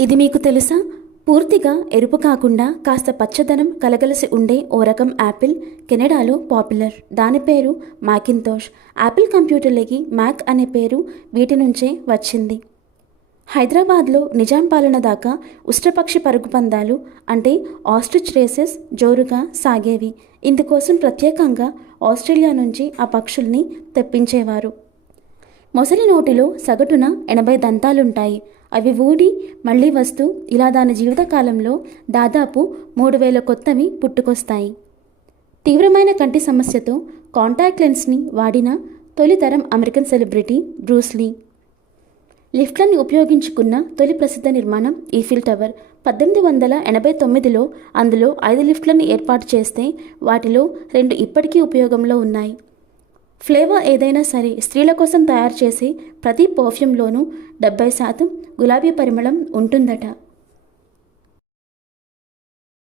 ఇది మీకు తెలుసా? పూర్తిగా ఎరుపు కాకుండా కాస్త పచ్చదనం కలగలిసి ఉండే ఓ రకం యాపిల్ కెనడాలో పాపులర్. దాని పేరు మ్యాకింతోష్. యాపిల్ కంప్యూటర్లకి మ్యాక్ అనే పేరు వీటి నుంచే వచ్చింది. హైదరాబాద్లో నిజాం పాలన దాకా ఉష్ట్రపక్షి పరుగు పందాలు అంటే ఆస్ట్రిచ్ రేసెస్ జోరుగా సాగేవి. ఇందుకోసం ప్రత్యేకంగా ఆస్ట్రేలియా నుంచి ఆ పక్షుల్ని తెప్పించేవారు. మొసలి నోటిలో సగటున 80 దంతాలుంటాయి. అవి ఊడి మళ్ళీ వస్తూ ఇలా దాని జీవితకాలంలో దాదాపు 3000 కొత్తవి పుట్టుకొస్తాయి. తీవ్రమైన కంటి సమస్యతో కాంటాక్ట్ లెన్స్ని వాడిన తొలి తరం అమెరికన్ సెలబ్రిటీ బ్రూస్ లీ. లిఫ్ట్లను ఉపయోగించుకున్న తొలి ప్రసిద్ధ నిర్మాణం ఈఫిల్ టవర్. 1889లో అందులో 5 లిఫ్ట్లను ఏర్పాటు చేస్తే వాటిలో 2 ఇప్పటికీ ఉపయోగంలో ఉన్నాయి. ఫ్లేవర్ ఏదైనా సరే స్త్రీల కోసం తయారు చేసే ప్రతి పర్ఫ్యూమ్లోనూ 70% గులాబీ పరిమళం ఉంటుందట.